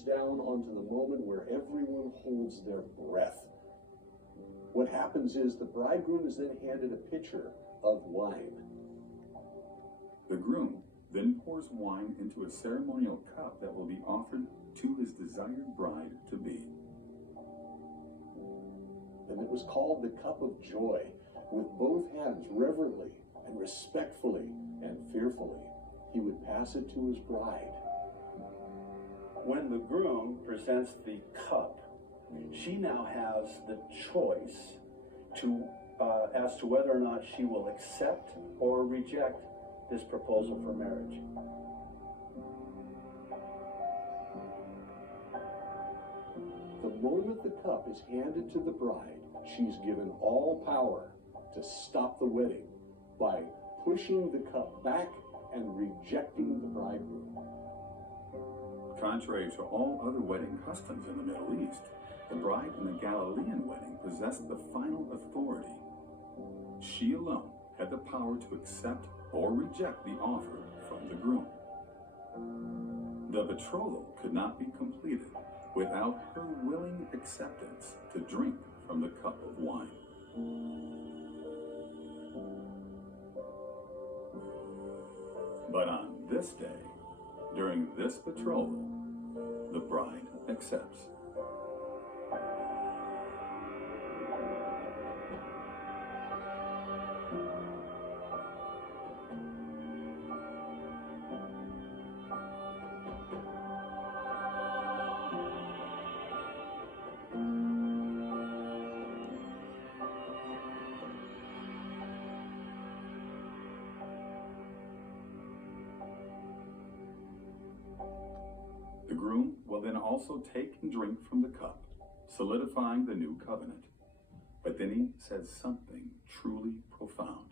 down onto the moment where everyone holds their breath. What happens is the bridegroom is then handed a pitcher of wine. The groom then pours wine into a ceremonial cup that will be offered to his desired bride-to-be. And it was called the cup of joy. With both hands reverently and respectfully and fearfully, he would pass it to his bride. When the groom presents the cup, she now has the choice as to whether or not she will accept or reject this proposal for marriage. The moment the cup is handed to the bride, she's given all power to stop the wedding by pushing the cup back and rejecting the bridegroom. Contrary to all other wedding customs in the Middle East, the bride in the Galilean wedding possessed the final authority. She alone had the power to accept or reject the offer from the groom. The betrothal could not be completed without her willing acceptance to drink from the cup of wine. But on this day, during this betrothal, the bride accepts. The groom will then also take and drink from the cup, solidifying the new covenant. But then he says something truly profound.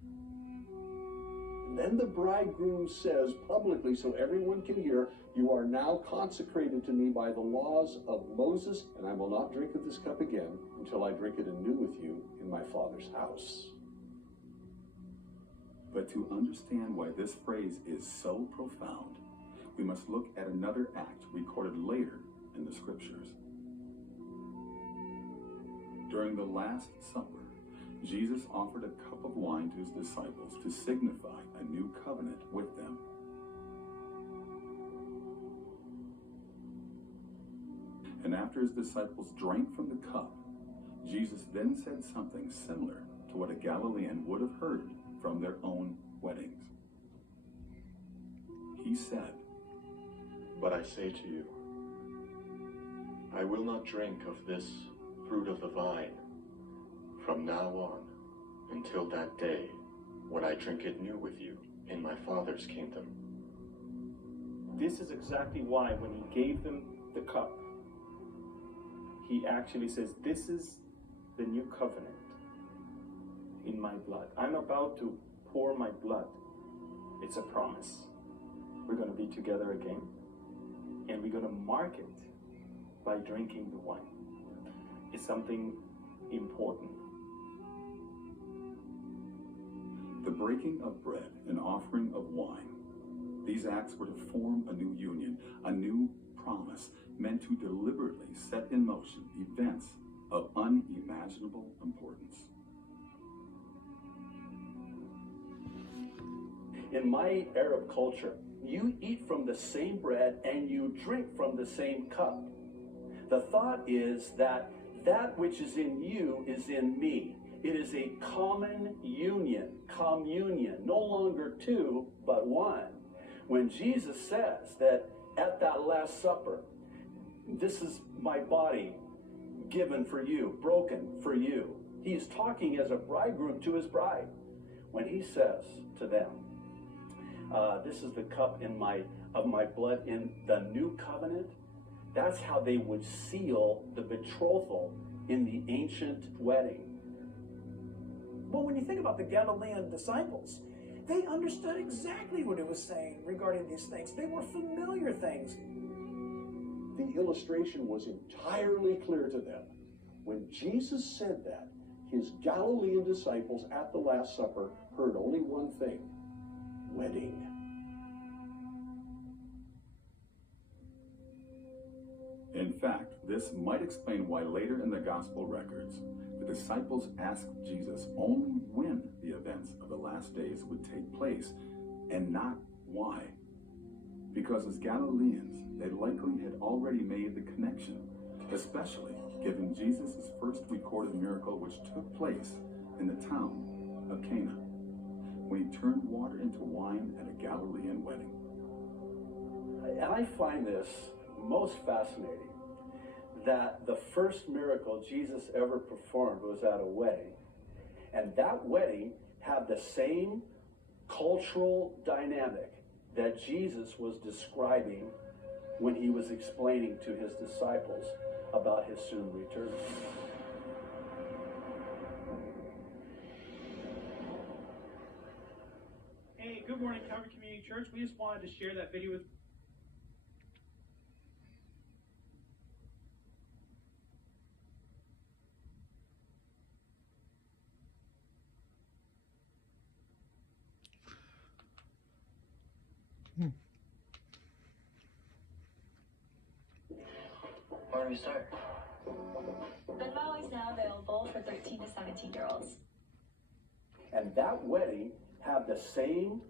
And then the bridegroom says publicly, so everyone can hear, "You are now consecrated to me by the laws of Moses, and I will not drink of this cup again until I drink it anew with you in my Father's house." But to understand why this phrase is so profound, we must look at another act recorded later in the scriptures. During the Last Supper, Jesus offered a cup of wine to his disciples to signify a new covenant with them. And after his disciples drank from the cup, Jesus then said something similar to what a Galilean would have heard from their own weddings. He said, "But I say to you, I will not drink of this fruit of the vine from now on until that day when I drink it new with you in my Father's kingdom." This is exactly why when he gave them the cup, he actually says, "This is the new covenant in my blood. I'm about to pour my blood." It's a promise. We're going to be together again, and we're going to mark it by drinking the wine. It's something important. The breaking of bread and offering of wine, these acts were to form a new union, a new promise, meant to deliberately set in motion events of unimaginable importance. In my Arab culture, you eat from the same bread and you drink from the same cup. The thought is that that which is in you is in me. It is a common union, communion, no longer two, but one. When Jesus says that at that Last Supper, "This is my body given for you, broken for you," he's talking as a bridegroom to his bride. When he says to them, "This is the cup of my blood in the new covenant," that's how they would seal the betrothal in the ancient wedding. Well, when you think about the Galilean disciples, they understood exactly what it was saying regarding these things. They were familiar things. The illustration was entirely clear to them. When Jesus said that, his Galilean disciples at the Last Supper heard only one thing: wedding. fact, this might explain why later in the gospel records, the disciples asked Jesus only when the events of the last days would take place, and not why. Because as Galileans, they likely had already made the connection, especially given Jesus' first recorded miracle, which took place in the town of Cana, when he turned water into wine at a Galilean wedding. And I find this most fascinating, that the first miracle Jesus ever performed was at a wedding. And that wedding had the same cultural dynamic that Jesus was describing when he was explaining to his disciples about his soon return. Hey, good morning, Calvary Community Church. We just wanted to share that video with Where do we start? Venmo is now available for 13 to 17-year-olds. And that wedding had the same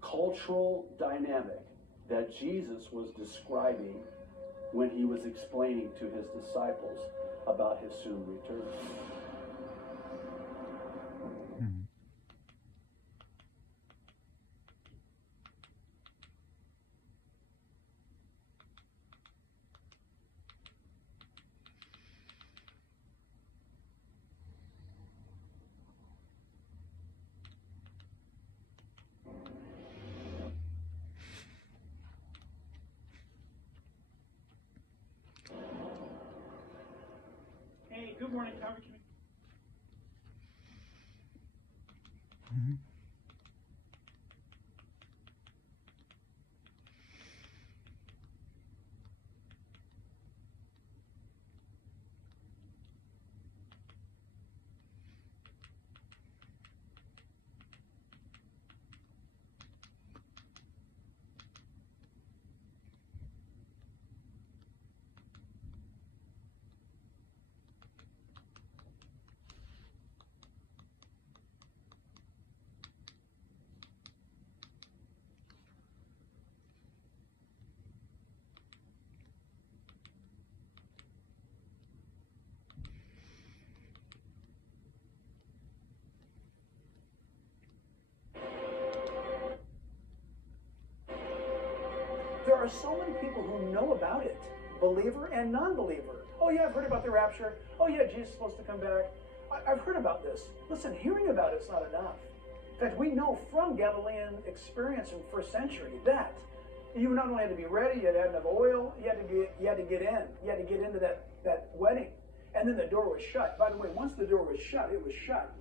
cultural dynamic that Jesus was describing when he was explaining to his disciples about his soon return. Hey, good morning, Calvary Community. There are so many people who know about it, believer and non-believer. Oh yeah, I've heard about the rapture. Oh yeah, Jesus is supposed to come back. I've heard about this. Listen, hearing about it's not enough. In fact, we know from Galilean experience in the first century that you not only had to be ready, you had to have enough oil, you had to get into that wedding. And then the door was shut. By the way, once the door was shut, it was shut.